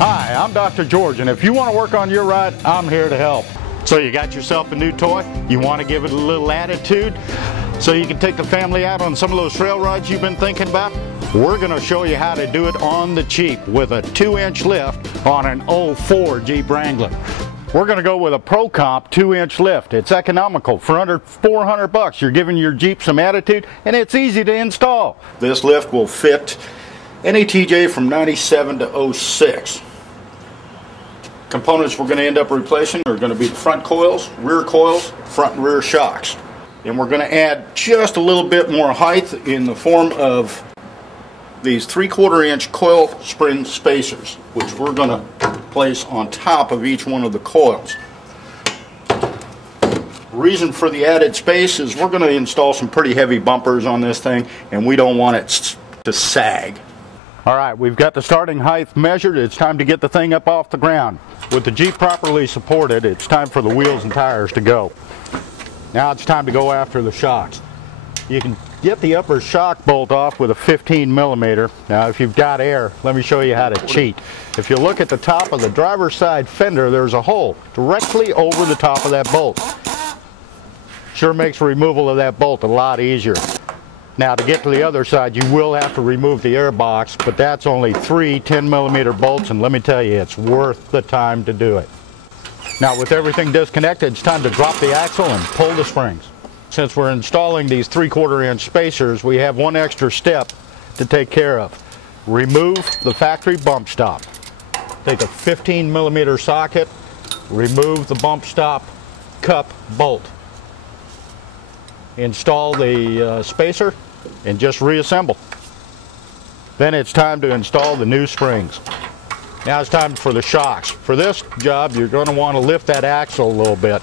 Hi, I'm Dr. George, and if you want to work on your ride, I'm here to help. So you got yourself a new toy, you want to give it a little attitude, so you can take the family out on some of those trail rides you've been thinking about? We're going to show you how to do it on the cheap with a 2-inch lift on an 04 Jeep Wrangler. We're going to go with a Pro Comp 2-inch lift. It's economical. For under 400 bucks, you're giving your Jeep some attitude, and it's easy to install. This lift will fit any TJ from 97 to 06. Components we're going to end up replacing are going to be the front coils, front and rear shocks. And we're going to add just a little bit more height in the form of these 3/4 inch coil spring spacers, which we're going to place on top of each one of the coils. Reason for the added space is we're going to install some pretty heavy bumpers on this thing, and we don't want it to sag. Alright, we've got the starting height measured. It's time to get the thing up off the ground. With the Jeep properly supported, it's time for the wheels and tires to go. Now it's time to go after the shocks. You can get the upper shock bolt off with a 15mm. Now if you've got air, let me show you how to cheat. If you look at the top of the driver's side fender, there's a hole directly over the top of that bolt. Sure makes removal of that bolt a lot easier. Now to get to the other side, you will have to remove the air box, but that's only 3 10mm bolts, and let me tell you, it's worth the time to do it. Now with everything disconnected, it's time to drop the axle and pull the springs. Since we're installing these 3/4 inch spacers, we have one extra step to take care of. Remove the factory bump stop. Take a 15mm socket, remove the bump stop cup bolt. Install the spacer and just reassemble. Then it's time to install the new springs. Now it's time for the shocks. For this job, you're going to want to lift that axle a little bit.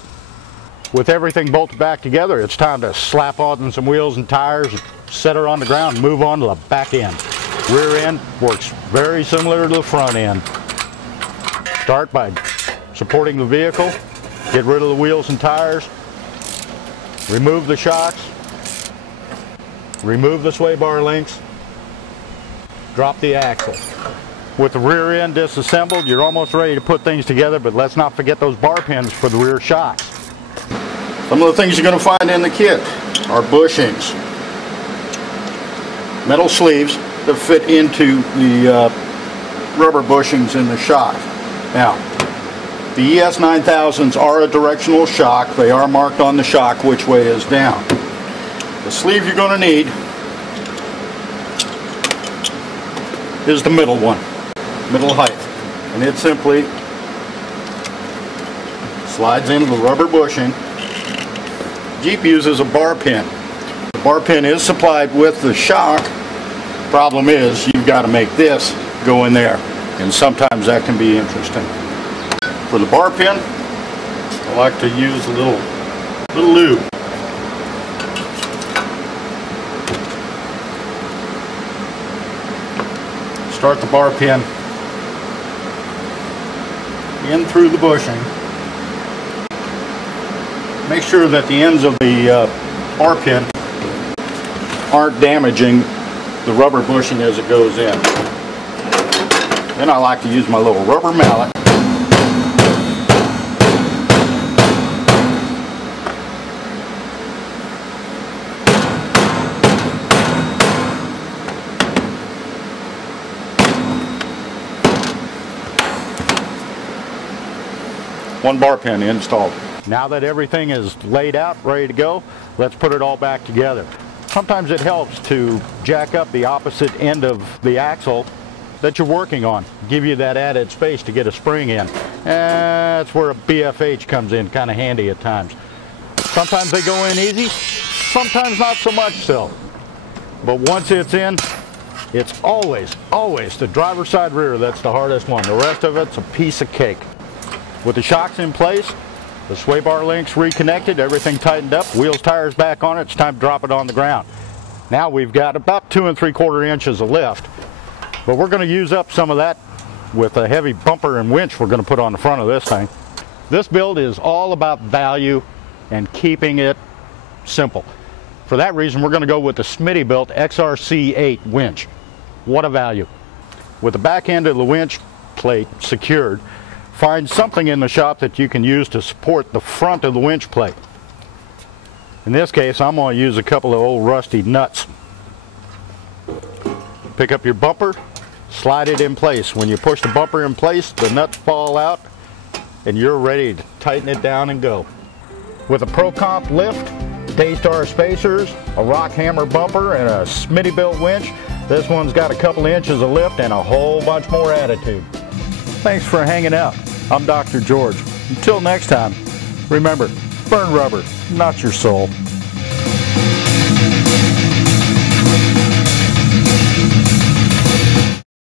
With everything bolted back together, it's time to slap on some wheels and tires, set her on the ground, and move on to the back end. Rear end works very similar to the front end. Start by supporting the vehicle, get rid of the wheels and tires, remove the shocks, remove the sway bar links, drop the axle. With the rear end disassembled, you're almost ready to put things together, but let's not forget those bar pins for the rear shocks. Some of the things you're going to find in the kit are bushings, metal sleeves that fit into the rubber bushings in the shock. Now, the ES9000s are a directional shock. They are marked on the shock which way is down. The sleeve you're going to need is the middle one, middle height. And it simply slides into the rubber bushing. Jeep uses a bar pin. The bar pin is supplied with the shock. Problem is, you've got to make this go in there. And sometimes that can be interesting. For the bar pin, I like to use a little lube. Start the bar pin in through the bushing. Make sure that the ends of the bar pin aren't damaging the rubber bushing as it goes in. Then I like to use my little rubber mallet . One bar pin installed. Now that everything is laid out, ready to go, let's put it all back together. Sometimes it helps to jack up the opposite end of the axle that you're working on. Give you that added space to get a spring in. That's where a BFH comes in, kind of handy at times. Sometimes they go in easy, sometimes not so much so. But once it's in, it's always the driver's side rear that's the hardest one. The rest of it's a piece of cake. With the shocks in place, the sway bar links reconnected, everything tightened up, wheels, tires back on it, it's time to drop it on the ground. Now we've got about 2 3/4 inches of lift, but we're going to use up some of that with a heavy bumper and winch we're going to put on the front of this thing. This build is all about value and keeping it simple. For that reason, we're going to go with the SMITTY built XRC8 winch. What a value. With the back end of the winch plate secured, find something in the shop that you can use to support the front of the winch plate. In this case, I'm going to use a couple of old rusty nuts. Pick up your bumper, slide it in place. When you push the bumper in place, the nuts fall out and you're ready to tighten it down and go. With a Pro Comp lift, Daystar spacers, a rock hammer bumper, and a SMITTY built winch, this one's got a couple inches of lift and a whole bunch more attitude. Thanks for hanging out. I'm Dr. George. Until next time, remember, burn rubber, not your soul.